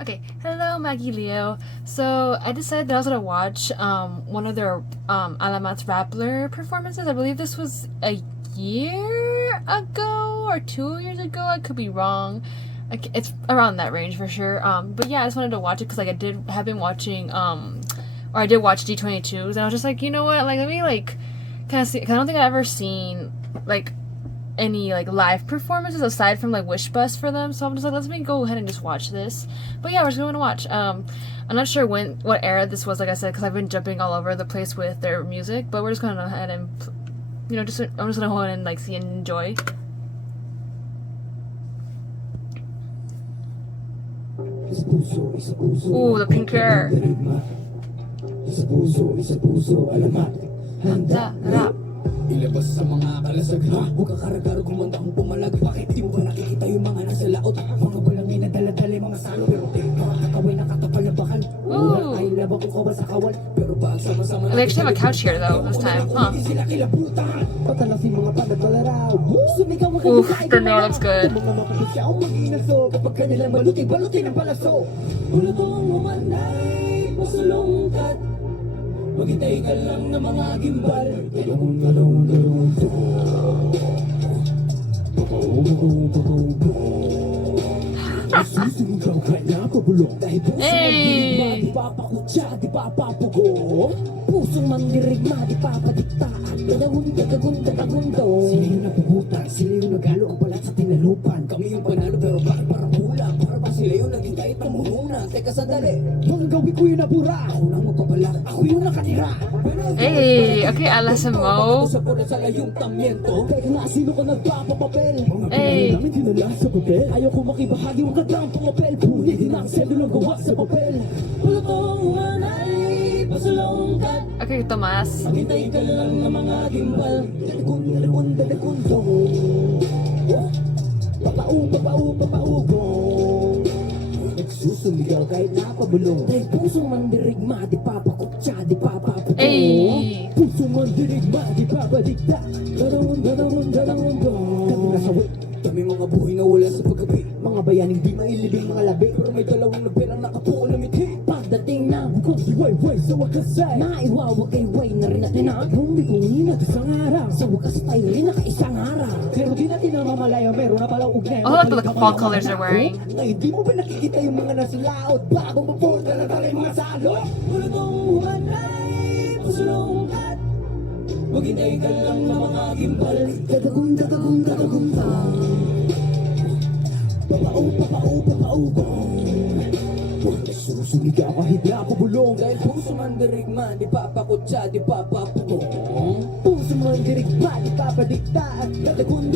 Okay, hello Maggie Leo. So I decided that I was gonna watch one of their ALAMAT Rappler performances. I believe this was a year ago or 2 years ago. I could be wrong. Like it's around that range for sure. But yeah, I just wanted to watch it because have been watching or I did watch D22s, and I was just like, you know what? Like let me like kind of see, because I don't think I've ever seen like any like live performances aside from like Wish Bus for them, so I'm just like, let me go ahead and just watch this. But yeah, we're just going to watch. I'm not sure what era this was, like I said, because I've been jumping all over the place with their music, but we're just going to go ahead and I'm just gonna go ahead and like see and enjoy. Ooh, the pink hair. Handa, rap. Ilabas sa mga kalasag, ha? Huwag kang karagar, gumandang pumalag. Bakit di mo ba nakikita yung mga nasa laot? Mga balangin na daladala, mga salo. Pero mga kakaway na katapal na bakal. Ay labang kung kawal sa kawal. Pero pag sama-sama na... They actually have a couch here though, this time, huh? Patalafin mga panagbalaraw. Sumigaw ang Oof, the nail looks good. Mga makapisyaw, mag-inaso. Kapag kanilang balutin ang palaso. Bulutong umanay, masulungkat. Maghintay ka lang ng mga gimbal. Susugaw ka na pabulong. Dahil pusong mandirigma, di papakutsa, di papapugo. Pusong mandirigma, di papadiktaan. Dadagunda. Sila yung napubutan, sila yung nagalo ang balat sa tinalupan. Kami yung panalo pero bakit parang kulang? Para ba sila yung naging kahit pamununan? Teka sandali, mga gawin ko yung nabura. Ako nang magpabalak, ako yung nakatira. Hey, okay, Alasamo. Sa pura sa layong tamyento. Teka nga, sino ka nagpapapapel? Hey. Namin dinala sa papel. Ayaw ko makibahagi ang katang pangapel. Punitin ang selulang gawa sa papel. Pulutong manay, pasulongkat. Okay, Tomas. Maghintay ka lang ng mga gimbal. Dadagun. Papau. Nagsusumigaw kahit napabulong. Dahil pusong mandirigma, di papakutsa, di papaputo. Hey. Pusong mandirigma, di papadikta. Dadawon. Kami nasawi, kami mga buhay na wala sa paggabi. Mga bayaning di mailibing mga labi. Pero may dalawang nagperang nakapuo na mithi. Pagdating na bukod si Way sa wakas ay naiwawag kay Way na rin natin na hindi kong inat isang araw. Sa wakas tayo rin nakaisang araw. Pero di natin namamalaya meron na palang ugnay. Oh, look at the fall colors they're wearing. Ngayon di mo ba nakikita yung mga nasa laot? Bagong mapunta na tayo mga salot. Bulutong umanay, pusulongkat. Maghintay ka lang ng mga gimbal. Dadagun. Papau. Susumigaw kahit napabulong. Dahil puso mandirigma, di papakutsa, di papapugong. Puso mandirigma, di papadikta. At dadagun.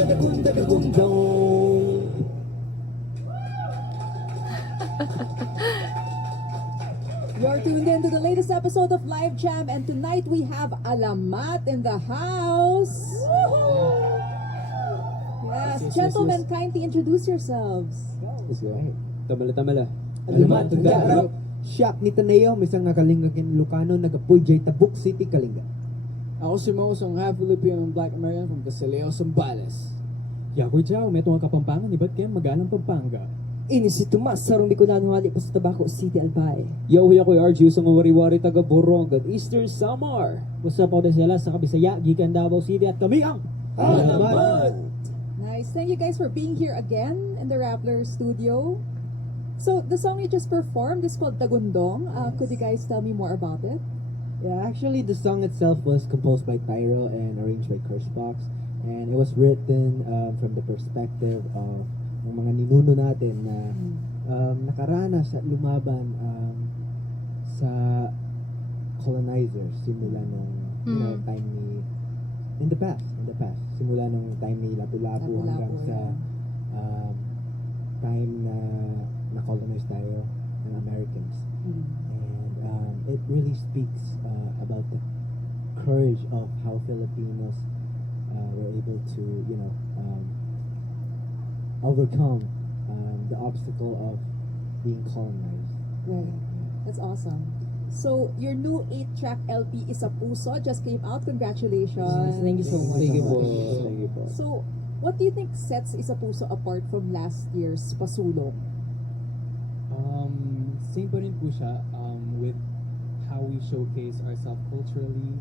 You're tuned in to the latest episode of Live Jam, and tonight we have Alamat in the house. Yes, gentlemen, kindly introduce yourselves. Let's go. Tamala. Alamat, Tugaro. Siyak ni Taneo, misang nakalingakin Lucano, nagapuy J. Tabuk City, Kalinga. Ako si Mo, isang half Filipino and Black American from Casileo, Zambales. Yakoy Chow, may tunga Kapampangan, iba't kaya magalang Pampanga. Ini si Tomas, sarong Bicolano hali pa sa Tabaco City, Albay. Yo, yakoy RG, sa wari-wari taga Borongan, Eastern Samar. What's up, ako sila sa Kabisaya, Gikan Davao City, at kami ang Alamat! Nice. Thank you guys for being here again in the Rappler studio. So, the song you just performed is called Tagundong. Could you guys tell me more about it? Yeah, actually, the song itself was composed by Tyro and arranged by Cursefox. And it was written from the perspective of ng mga ninuno natin na nakaranas at lumaban sa colonizers simula nung time ni in the past simula nung time ni Lapu-Lapu hanggang sa time na colonize tayo ng Americans. And it really speaks about the courage of how Filipinos were able to overcome the obstacle of being colonized. Right. That's awesome. So, your new 8-track LP, Isa Puso, just came out. Congratulations. Thank you so much. Thank you po. So, what do you think sets Isa Puso apart from last year's Pasulong? Same pa rin po siya with how we showcase ourselves culturally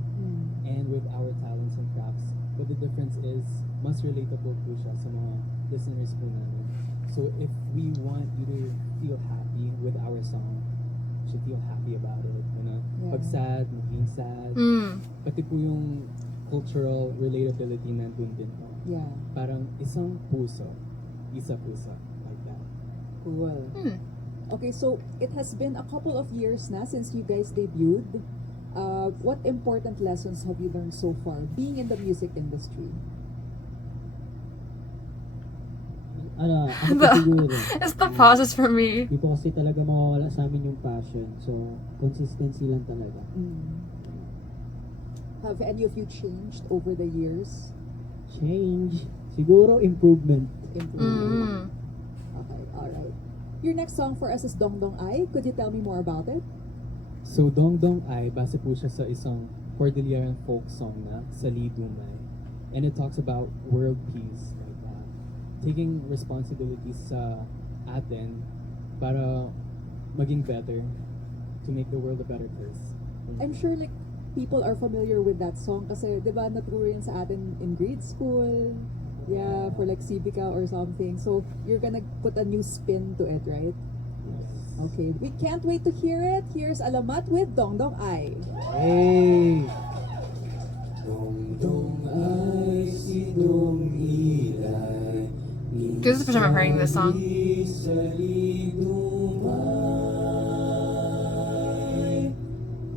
and with our talents and crafts. But the difference is, mas relatable po siya sa mga listeners po namin. So if we want you to feel happy with our song, you should feel happy about it. You know? Yeah. Pag sad, maging sad. Pati po yung cultural relatability nandun din po. Yeah. Parang isang puso, isa puso, like that. Cool. Okay, so it has been a couple of years na since you guys debuted. What important lessons have you learned so far being in the music industry? Ano pa siguro? It's the pauses for me. Di po kasi talaga mawawala sa amin yung passion. So, consistency lang talaga. Have any of you changed over the years? Change. Siguro improvement. Improvement. Okay, alright. Your next song for us is Dong Dong Ai. Could you tell me more about it? So, Dong Dong Ai, base po siya sa isang Cordilleran folk song na Sali Dumay. And it talks about world peace, like that. Taking responsibilities sa atin para maging better, to make the world a better place. I'm sure like people are familiar with that song kasi 'di ba naturo yan sa atin in grade school. Yeah, for like civica or something. So you're gonna put a new spin to it, right? Okay, we can't wait to hear it. Here's Alamat with Dong Dong Ai. Hey! Dong dong ay si dong ilay. This is the first time I'm hearing this song. Sali dumay.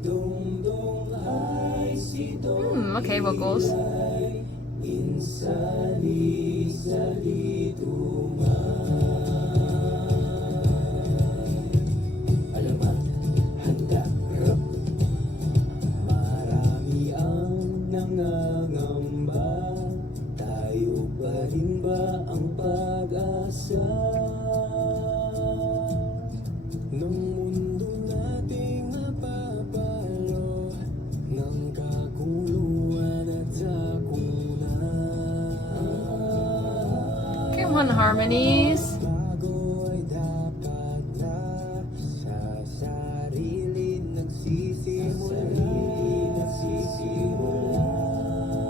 Dong dong ay si dong Okay, vocals. Insali sali dumay. Alamat, handa, rap. Marami ang nangangamba. Tayo pa rin ba ang pag-asa? Ng mundo nating napapalo ng kaguluhan at sakuna. Come on, harmonies. Bago ay dapat na sa sarili nagsisimula.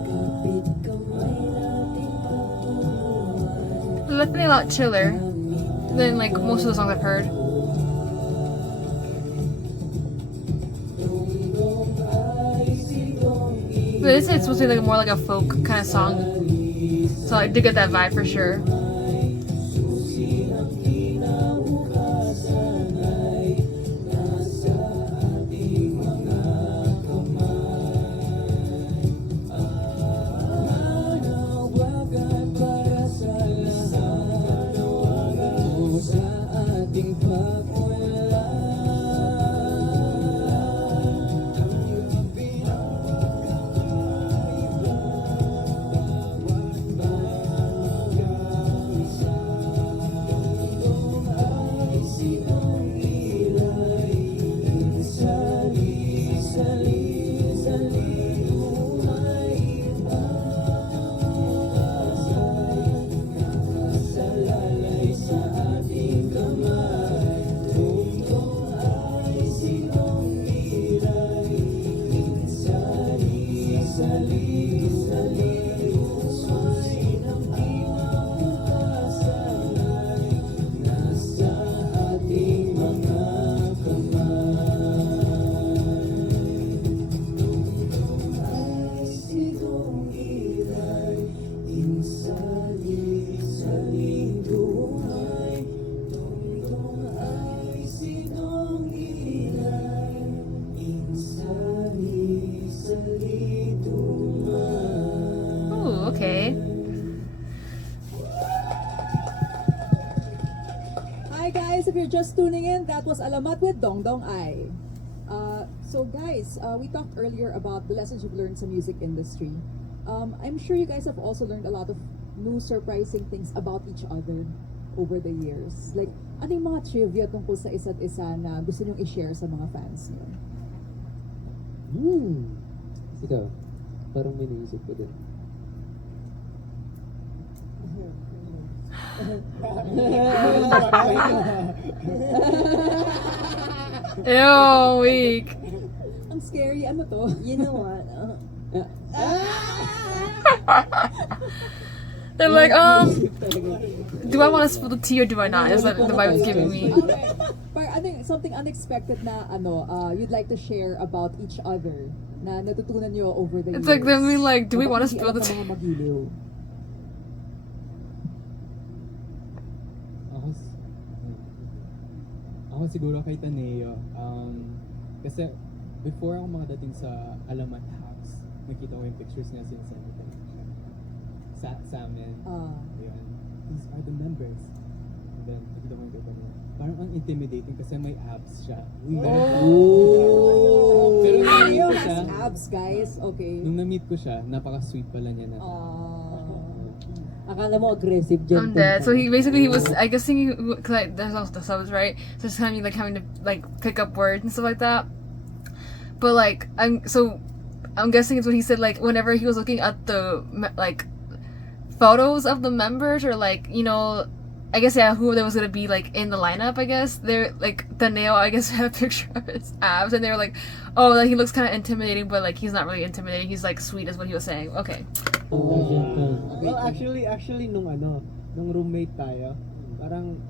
Kapit kamay natin pagtulungan. Definitely a lot chiller than like most of the songs I've heard. But this is supposed to be like more like a folk kind of song, so I did get that vibe for sure. Ooh, okay. Hi guys, if you're just tuning in, that was Alamat with Dong Dong Ai. So guys, we talked earlier about the lessons you've learned sa music industry. I'm sure you guys have also learned a lot of new surprising things about each other over the years. Like, ano yung mga trivia tungkol sa isa't isa na gusto nyong i-share sa mga fans niyo? Ikaw, parang may naisip ko din. Ew, weak. Ang scary, ano to? You know what? They're like, do I want to spill the tea or do I not? Is what the vibe is giving me. Okay. Parang something unexpected na you'd like to share about each other na natutunan nyo over the years. It's like them being like, do we want to Hindi spill the alam ng tea? mga magiliw. Ako siguro kay Taneo, kasi before ako makadating sa Alamat House, nakita ko yung pictures niya since sa amin. Ayun. These are the members. And then, nakita ko yung kay Taneo. Parang ang intimidating kasi may abs siya. Oh! Pero nung na-meet Leo ko siya, has abs, guys. Okay. nung na-meet ko siya, napaka-sweet pala niya na. Akala mo aggressive dyan. I'm dead. So he was, I guess he, cause like, there's also the subs, right? So it's kind of like having to like pick up words and stuff like that. But like, I'm guessing it's what he said, like whenever he was looking at the like photos of the members or like, you know, I guess yeah, who there was gonna be like in the lineup, I guess they're like Taneo, I guess had a picture of his abs and they were like, oh, like he looks kind of intimidating, but like he's not really intimidating. He's like sweet, is what he was saying. Okay. Well, actually, nung roommate tayo, parang,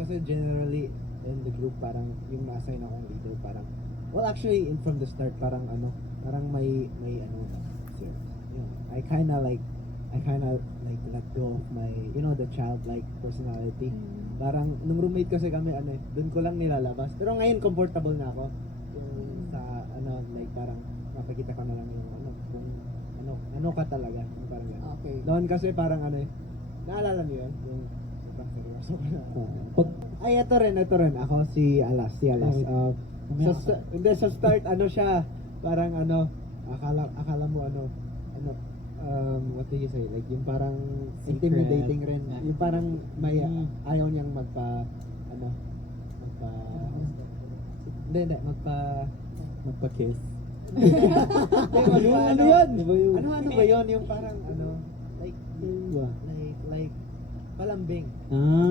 kasi generally, in the group, parang, yung na-assign akong leader, parang, well, actually, from the start, parang may I kinda like let go of my, the childlike personality. Parang, nung roommate kasi kami, dun ko lang nilalabas. Pero ngayon, comfortable na ako. Yung sa, like, parang, mapakita ko na lang yung, kung, ano ka talaga. Yung parang gano'n. Okay. Noon kasi parang naalala niyo yun? Yung sobrang seryoso ko na. Ay, ito rin. Ako si Alas. Sa start, siya, parang akala mo what do you say? Like, yung parang intimidating rin. Yung parang may ayaw niyang Magpa-kiss. Ano ba yun? Yung parang like palambing.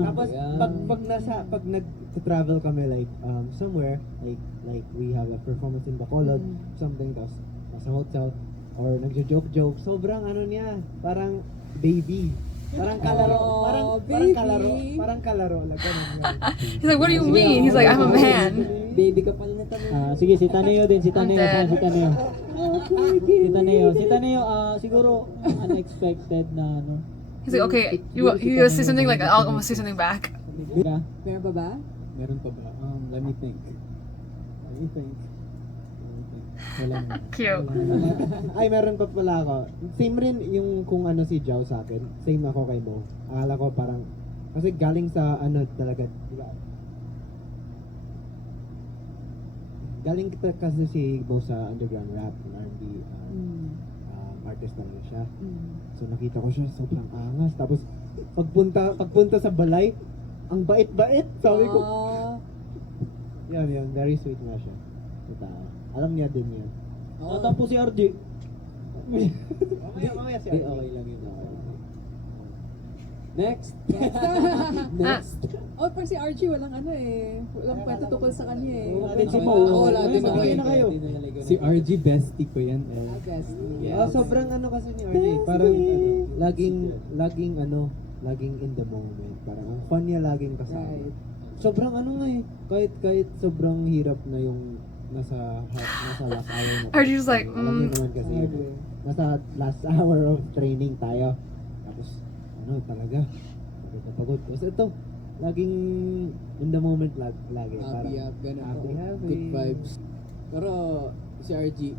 Tapos pag nag-travel kami like somewhere like we have a performance in Bacolod, something, tapos nasa hotel or nagjo-joke, sobrang niya, parang baby. Parang kalaro, parang kalaro like ganun. He's like, what do you mean? He's like, I'm a man. Baby ka pala na Taneo. Sige, si Taneo din, si Taneo. Si Taneo, siguro unexpected na He's like, okay, you say something like, I'll almost say something back. Meron pa ba? Meron pa ba? Let me think. Wala na. Cute. Ay, meron pa pala ako. Same rin yung kung si Jao sa akin. Same ako kay Mo. Akala ko parang, kasi galing sa talaga, di ba? Galing kasi si Mo sa underground rap, R&B, artist talaga siya. So nakita ko siya, sobrang angas. Tapos, pagpunta sa balay, ang bait-bait. Sabi ko, yun, very sweet nga siya. Alam niya din yan. Tapos si RJ. Mamaya siya. Okay lang yun. Next. Oh, pero si Archie walang walang kwento tukol sa kanya Wala din si Mo. Wala din ako Magiging na kayo. Si RG bestie ko yan. Sobrang kasi ni RJ. Parang laging in the moment. Parang ang fun niya laging kasama. Right. Sobrang kahit sobrang hirap na yung nasa last hour na. RG was like, Alam niyo naman kasi, nasa last hour of training tayo. Tapos, talaga, pagod. Tapos ito, laging in the moment lagi. Happy, ganun. Happy. Good vibes. Pero si RG,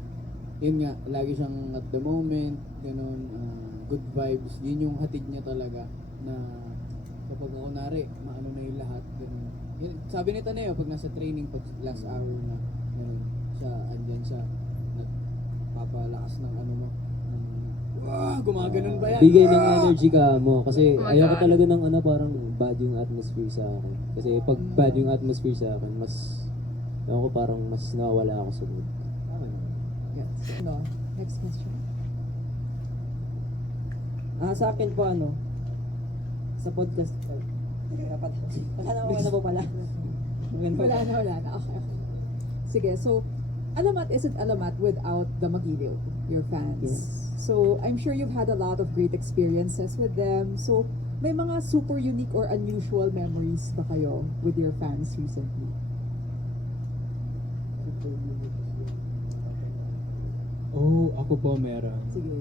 yun nga, lagi siyang at the moment, ganun, good vibes. Yun yung hatid niya talaga na kapag kunwari, maano na yung lahat, ganun. Yun, sabi ni Taneo, pag nasa training, pag last hour na, ganun, siya, andyan siya, nagpapalakas ng mo, gumaganon ba yan? Bigay ng energy ka mo kasi Oh my ayoko God. talaga ng parang bad yung atmosphere sa akin. Kasi pag bad yung atmosphere sa akin, ako parang mas nawawala ako sa mood. Yes. Next question. Sa akin po Sa podcast ko. Wala na po pala. Wala na. Okay. Sige, so, Alamat isn't Alamat without the Magiliw, your fans. Yes. So, I'm sure you've had a lot of great experiences with them. So, may mga super unique or unusual memories ba kayo with your fans recently? Oh, ako po meron. Sige.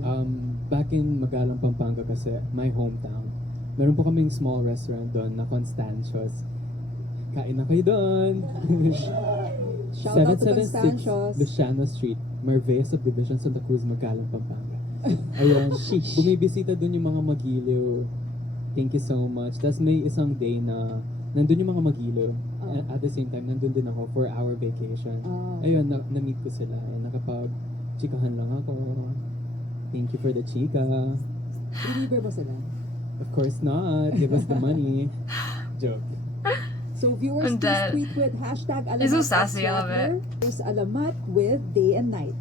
Back in Magalang, Pampanga kasi, my hometown, meron po kaming small restaurant doon na Constantius. Kain na kayo doon! Shout out to Constantius. Luciano Street, Mervea Subdivision, Santa Cruz, Magalang, Pampanga. Ayun, bumibisita doon yung mga Magiliw. Thank you so much. Tapos may isang day na nandun yung mga Magiliw. At the same time, nandun din ako for our vacation. Ayun, na-meet ko sila. Nakapag-chikahan lang ako. Thank you for the chika. Deliver mo sila? Of course not. Give us the money. Joke. So viewers, I'm please dead. tweet with hashtag Alamat It's so sassy, I love it. There's Alamat with Day and Night.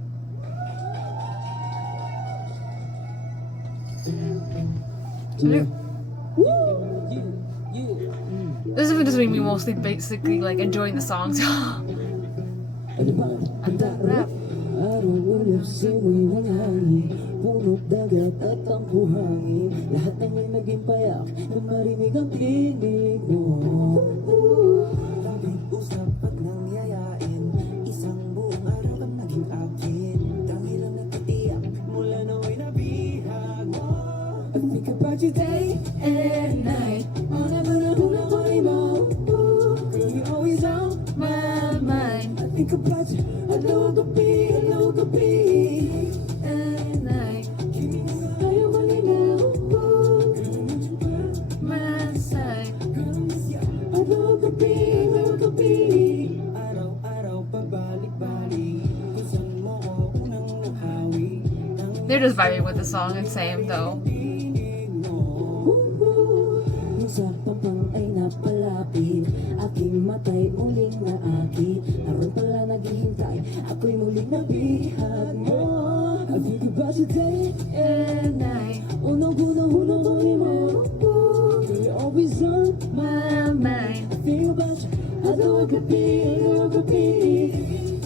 This is just make me mostly basically like enjoying the songs. Rap. Araw-ulap simoy ng hangin, punot dagat at ang buhangin. Lahat ng may naging payak nung marinig ang tinig mo. Labing usap at nangyayain, isang buong araw kang naging akin. Tangin ang nagtitiyak mula nooy nabihag mo. I think about you day and night, hula-hula-hula-huli mo. Girl, you're always on my mind. I think about you, hello gabi, And I ayaw malinaw. Girl, I need you by my side. girl, I miss ya. Hello gabi, araw-araw pabalik-balik. Kung saan mo ko unang nahawi. They're just vibing with the song and same though. Yung sa pampang ay napalapit, aking matay uling naakit. Naroon pala naghihintay, ako'y muling nabihag mo. I think about you day and night, unang-unang huli mo. Girl, you're always on my mind. I think about you, hello gabi,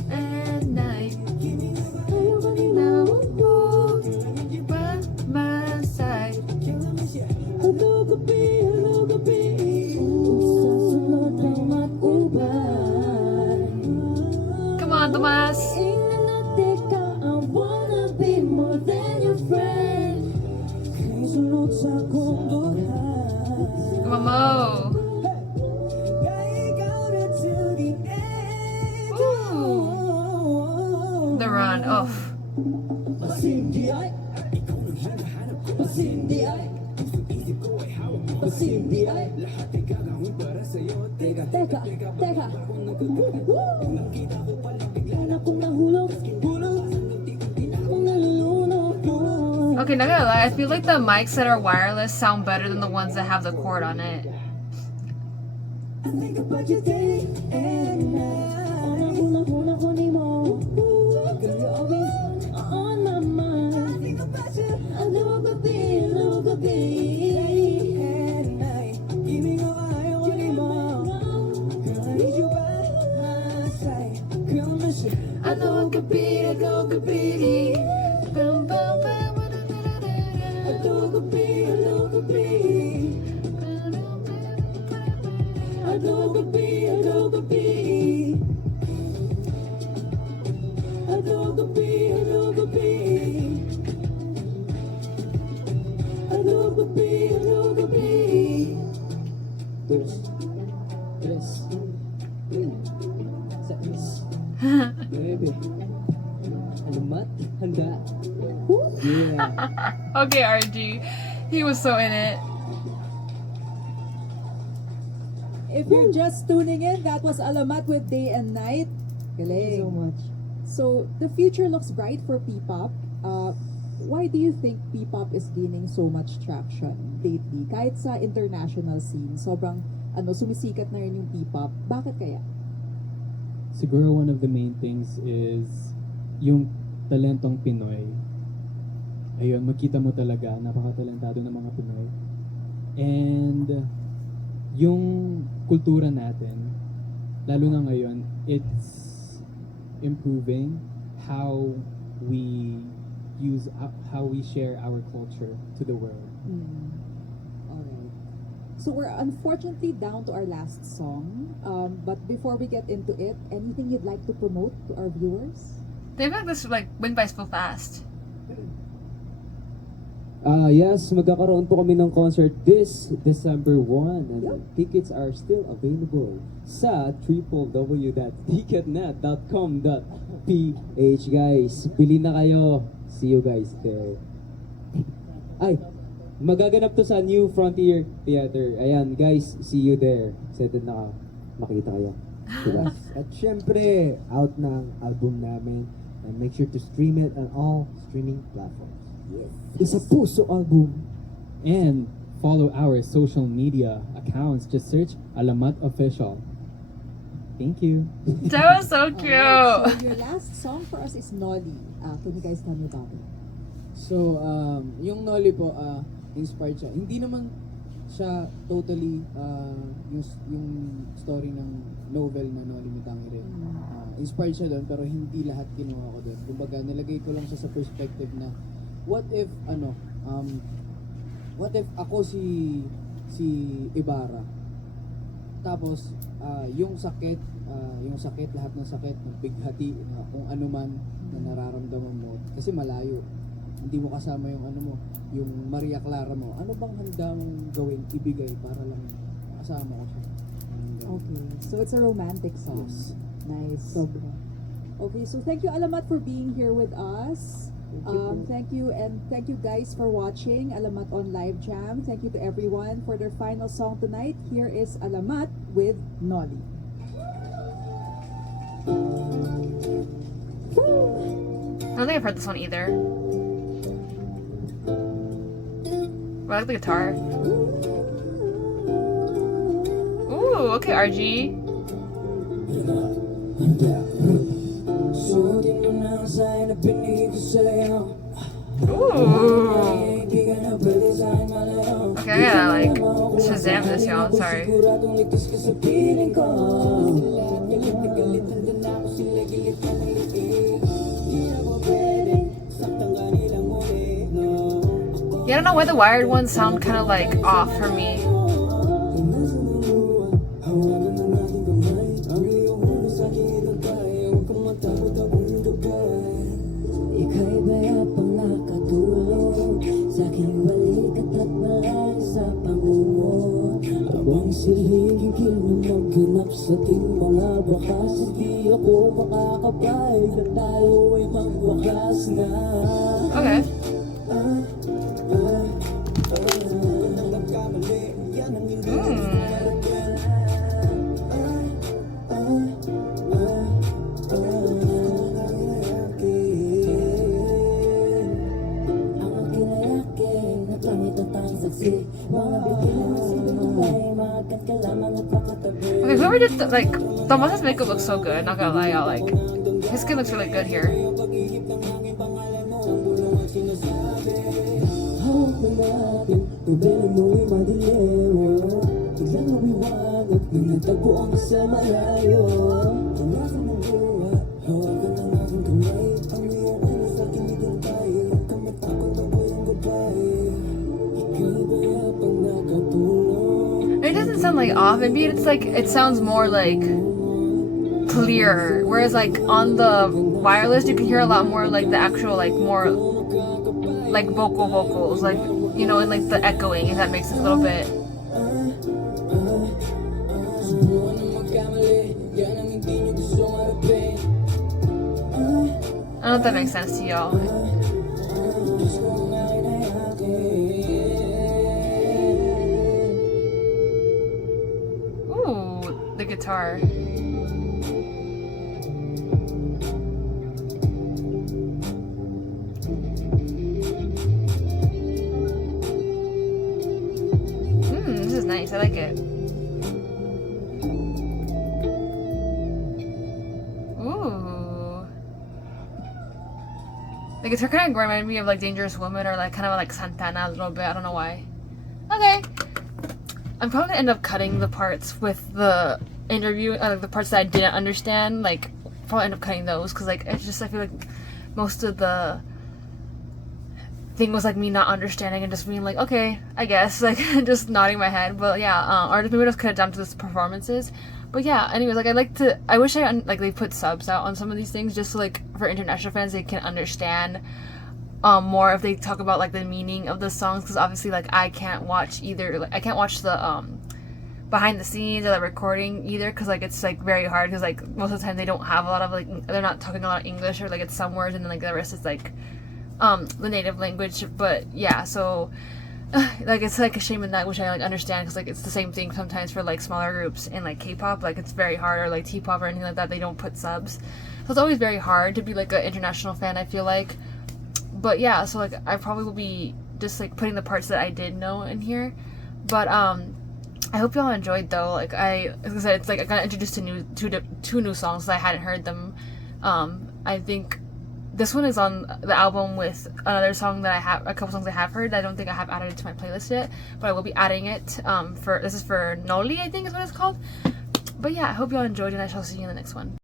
And night ayaw malinaw. Girl, I need you by my side. Girl, I miss ya. Hello gabi, sasunod ang matubay. Come on, Tomas. Inanateka, I wanna be more than your friend. Kay sunod sa kong buhay. Come on, Mo. Kay ikaw na to the end. The run. Oh. Masindi ay, ikaw nang hanahanap ko. Masindi ay, isip ko ay hawak mo. Masindi ay, lahat ay gagawin para sa'yo. Teka, bakit nakita ko pala bigla na kong nahulog. Unti-unti na akong nalulunod. Okay, not gonna lie. I feel like the mics that are wireless sound better than the ones that have the cord on it. I think about your day and night. Unang-unang ko ni mo. Girl, you're always on my mind. I think about you. Hello gabi, day and night. Giving up, ayaw ni mo. Girl, I need you by my side. Girl, I miss you. Hello, Kabiri. Bum, bum, bum, Hello gabi. Hello gabi, Hello gabi. Hello gabi, Hello gabi. Dos, tres, seis, nueve. Alamat, handa. Yeah. Okay, RG. He was so in it. If you're just tuning in, that was Alamat with Day and Night. Galing. so much. So, the future looks bright for P-pop. Why do you think P-pop is gaining so much traction lately? Kahit sa international scene, sobrang sumisikat na rin yung P-pop. Bakit kaya? Siguro one of the main things is yung talentong Pinoy. Ayun, makita mo talaga, napakatalentado ng mga Pinoy. And yung kultura natin, lalo na ngayon, it's improving how we how we share our culture to the world. Alright. So we're unfortunately down to our last song. But before we get into it, anything you'd like to promote to our viewers? They feel like this like went by so fast. Yes, magkakaroon po kami ng concert this December 1 and Yep. tickets are still available sa www.ticketnet.com.ph guys. Bili na kayo. See you guys there. Ay, magaganap to sa New Frontier Theater. Ayan guys, see you there. Excited na makita kayo. Diba? At syempre, out ng album namin. And make sure to stream it on all streaming platforms. Isa puso album. And follow our social media accounts. Just search Alamat Official. Thank you. That was so cute. Alright, so your last song for us is Nolly. Can you guys tell me about it? So, yung Nolly po, inspired siya. Hindi naman siya totally yung story ng novel na Nolly Mitangere. Inspired siya doon, pero hindi lahat kinuha ko doon. Kumbaga, nilagay ko lang siya sa perspective na what if ako si Ibarra, tapos yung sakit, lahat ng sakit, ng bighati, kung ano man na nararamdaman mo, kasi malayo, hindi mo kasama yung yung Maria Clara mo, ano bang handa mong gawin, ibigay para lang kasama ko siya. Okay, so it's a romantic song. Yes. Nice. Okay, so thank you Alamat for being here with us. Thank you and thank you guys for watching Alamat on Live Jam. Thank you to everyone for their final song tonight. Here is Alamat with Nolly. I don't think I've heard this one either. But I like the guitar. Ooh, okay, RG. Suotin mo na ang sign na pinigil ko sa'yo. Ooh. Hindi ka na pwede sa'kin malayo. Okay, I gotta like Shazam this, y'all. I'm sorry. Siguradong ligtas ka sa piling ko. Galit na galit, handa na ako sila, gilit ka ng liit. Di ako pwede, saktang kanilang muli, no. Yeah, I don't know why the wired ones sound kind of like off for me. Hawakan na natin kamay. Ang iyong ulo sa'kin itagay. Huwag kang matakot akong gabay. Ika'y bayapang nakatulog sa aking balikat at malayo sa pangungo. Abang silhing gigil na maghanap sa ating mga bakas. Hindi ako makakapayag na tayo ay magwakas na. Okay. Okay, whoever did like Tomas's makeup looks so good. Not gonna lie, y'all. Like his skin looks really good here. It doesn't sound like off. Maybe it's like it sounds more like clear. Whereas like on the wireless, you can hear a lot more like the actual like more like vocals, like you know, and like the echoing. If that makes it a little bit. I don't know if that makes sense to y'all. Ooh, the guitar. This is nice. I like it. Ooh. The guitar kind of reminded me of like Dangerous Woman or like kind of like Santana a little bit. I don't know why. Okay. I'm probably gonna end up cutting the parts with the interview, the parts that I didn't understand. Like, probably end up cutting those because like it's just I feel like most of the thing was like me not understanding and just being like, okay, I guess, like just nodding my head. But yeah, or maybe just cut it down to the performances. But yeah, anyways, like I wish like they put subs out on some of these things just so, like for international fans they can understand more if they talk about like the meaning of the songs, because obviously like I can't watch either, like I can't watch the behind the scenes or the recording either because like it's like very hard because like most of the time they don't have a lot of like they're not talking a lot of English, or like it's some words and then like the rest is like the native language. But yeah, so like it's like a shame in that, which I like understand because like it's the same thing sometimes for like smaller groups in like K-pop, like it's very hard, or like T-pop or anything like that, they don't put subs, so it's always very hard to be like an international fan, I feel like. But yeah, so like I probably will be just like putting the parts that I did know in here. But I hope y'all enjoyed though. Like I said, it's like I got introduced to two new songs. I hadn't heard them. I think this one is on the album with another song that I have, a couple songs I have heard. I don't think I have added it to my playlist yet, but I will be adding it. This is for Noli, I think is what it's called. But yeah, I hope y'all enjoyed, and I shall see you in the next one.